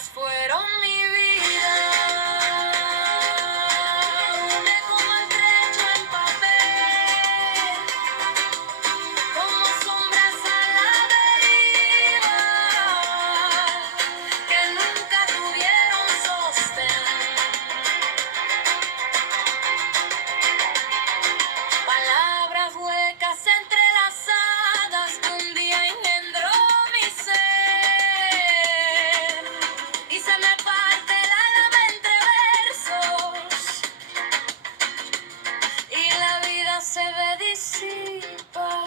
palabras fueron mi vida. Une como estrecho en papel, como sombras a la deriva, que nunca tuvieron sostén. Palabras huecas entrelazadas que un día engendró mi ser, y se me parte el alma entre versos, y la vida se ve disipa.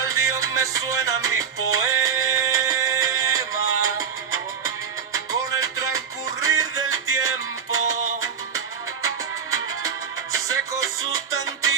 Al día me suena mi poema, con el transcurrir del tiempo, seco sustantivo.